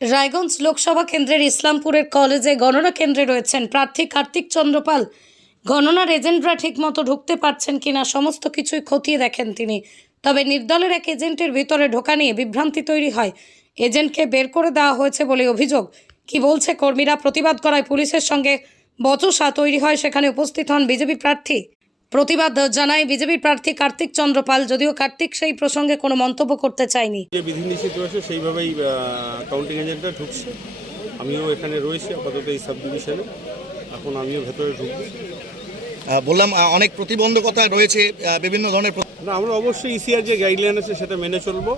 রায়গঞ্জ লোকসভা কেন্দ্রের ইসলামপুরের কলেজে গণনা কেন্দ্রে রয়েছেন প্রার্থী কার্তিক চন্দ্রপাল গণনার এজেন্টরা ঠিকমতো ঢুকতে পারছেন কিনা সমস্ত কিছুই খতিয়ে দেখেন তিনি। তবে নির্দলের এক এজেন্টের ভিতরে ঢোকা নিয়ে বিভ্রান্তি তৈরি হয়। এজেন্টকে বের করে দেওয়া হয়েছে বলে অভিযোগ। কি বলছে কর্মীরা? প্রতিবাদ করায় পুলিশের সঙ্গে বচসা তৈরি হয় সেখানে উপস্থিত হন বিজেপি প্রার্থী। প্রতিবাদ জানায় বিজেপি প্রার্থী কার্তিক চন্দ্রপাল যদিও কার্তিক সেই প্রসঙ্গে কোনো মন্তব্য করতে চায়নি। যে বিধিনিষেধ রয়েছে সেইভাবেই কাউন্টিং এজেন্টরা ঢুকছে। আমিও এখানে রয়েছি আপাতত এই সাব ডিভিশনে এখন আমিও ভেতরে ঢুকবো। বললাম অনেক প্রতিবন্ধকতা রয়েছে বিভিন্ন ধরনের না আমরা অবশ্যই ইসিআর যে গাইডলাইন আছে সেটা মেনে চলবো।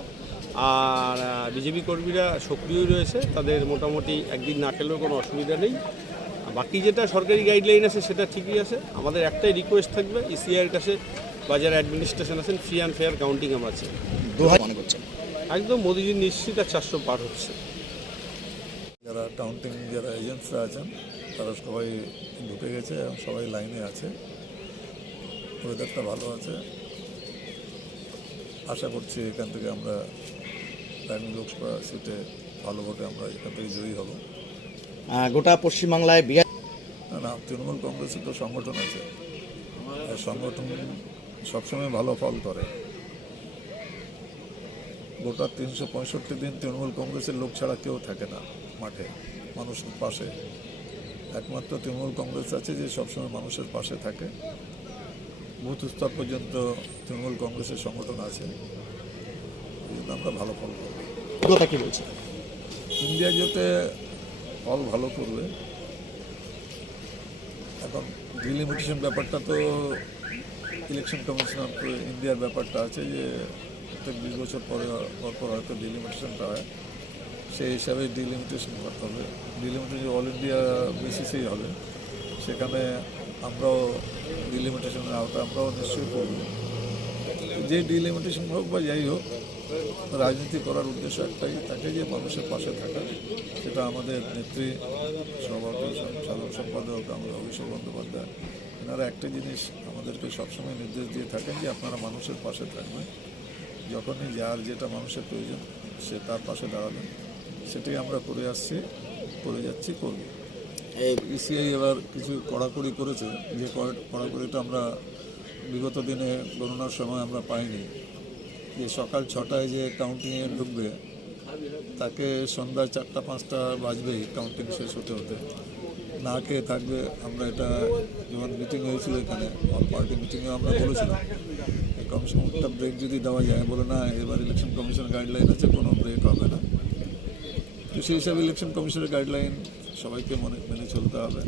আর বিজেপি কর্মীরা সক্রিয় রয়েছে তাদের মোটামুটি একদিন না খেলেও কোনো অসুবিধা নেই। বাকি যেটা সরকারি গাইডলাইন আছে সেটা ঠিকই আছে। আমাদের একটাই রিকোয়েস্ট থাকবে ইসিআর কাছে বা যারা অ্যাডমিনিস্ট্রেশন আছেন ফ্রি অ্যান্ড ফেয়ার কাউন্টিং আমরা চাই মনে করছেন? একদম মোদিজির নিশ্চিত আর চারশো পার হচ্ছে। যারা কাউন্টিং যারা এজেন্টসরা আছেন তারা সবাই ঢুকে গেছে এবং সবাই লাইনে আছে। ওয়েদারটা ভালো আছে। আশা করছি এখান থেকে আমরা টাইম লোকসভা সিটে ভালো ভোটে আমরা এখান থেকে জয়ী হব। গোটা পশ্চিমবাংলায় বিহার না না তৃণমূল কংগ্রেসের তো সংগঠন আছে। সংগঠন সবসময় ভালো ফল করে গোটা তিনশো পঁয়ষট্টি দিন তৃণমূল কংগ্রেসের লোক ছাড়া কেউ থাকে না মাঠে মানুষের পাশে। একমাত্র তৃণমূল কংগ্রেস আছে যে সবসময় মানুষের পাশে থাকে। বুথ স্তর পর্যন্ত তৃণমূল কংগ্রেসের সংগঠন আছে। আমরা ভালো ফল করব কথা কি বলছে ইন্ডিয়া জোটে ফল ভালো করবে। এখন ডিলিমিটেশন ব্যাপারটা তো ইলেকশন কমিশন অফ ইন্ডিয়ার ব্যাপারটা আছে যে, প্রত্যেক বিশ বছর পরে, পর পর হয়তো ডিলিমিটেশনটা হয়। সেই হিসাবে ডিলিমিটেশন করতে হবে। ডিলিমিটেশন অল ইন্ডিয়া বেসিসেই হবে। সেখানে আমরাও ডিলিমিটেশনের আওতা আমরাও নিশ্চয়ই করব যে ডিলিমিটেশন হোক বা যাই হোক রাজনীতি করার উদ্দেশ্য একটাই তাকে যে মানুষের পাশে থাকা সেটা আমাদের নেত্রী সভাপতি সাধারণ সম্পাদক আমরা অভিষেক বন্দ্যোপাধ্যায়। এনারা একটা জিনিস আমাদেরকে সবসময় নির্দেশ দিয়ে থাকেন যে আপনারা মানুষের পাশে থাকবেন। যখনই যার যেটা মানুষের প্রয়োজন সে তার পাশে দাঁড়াবেন। সেটাই আমরা করে আসছি করে যাচ্ছি করব। ইসিআই এবার কিছু কড়াকড়ি করেছে যে কড়াকড়িটা আমরা বিগত দিনে গণনার সময় আমরা পাইনি। যে সকাল ছটায় যে কাউন্টিংয়ে ঢুকবে, তাকে সন্ধ্যা চারটা, পাঁচটা বাজবেই কাউন্টিং শেষ হতে হতে। না খেয়ে থাকবে, আমরা এটা যেমন মিটিং হয়েছিল এখানে অল পার্টি মিটিংয়ে আমরা বলেছিলাম। কমসে কম একটা ব্রেক যদি দেওয়া যায়, বলে না, এবার ইলেকশন কমিশন গাইডলাইন আছে, কোনো ব্রেক হবে না। তো সেই হিসাবে ইলেকশন কমিশনের গাইডলাইন সবাইকে মনে, মেনে চলতে হবে।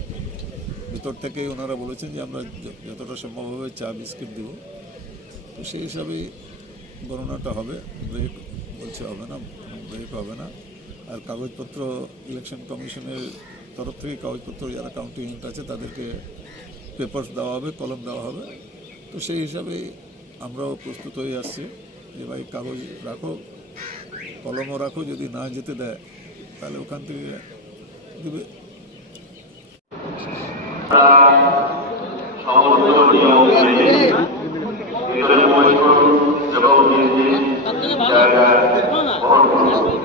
ভিতর থেকেই ওনারা বলেছেন যে, আমরা যতটা সম্ভব হবে চা, বিস্কিট দেবো। তো সেই হিসাবেই গণনাটা হবে, ব্রেক বলছে হবে না, ব্রেক হবে না। আর কাগজপত্র ইলেকশন কমিশনের তরফ থেকে কাগজপত্র যারা কাউন্টিং এজেন্ট আছে তাদেরকে পেপার্স দেওয়া হবে, কলম দেওয়া হবে। তো সেই হিসাবেই আমরাও প্রস্তুত হয়ে আসছি যে ভাই কাগজ রাখো, কলমও রাখো, যদি না যেতে দেয় তাহলে ওখান থেকে দেবে নিয়ম মেনে ভিতরে প্রবেশ করুন এবং নিজ নিজ জায়গায় বহন করুন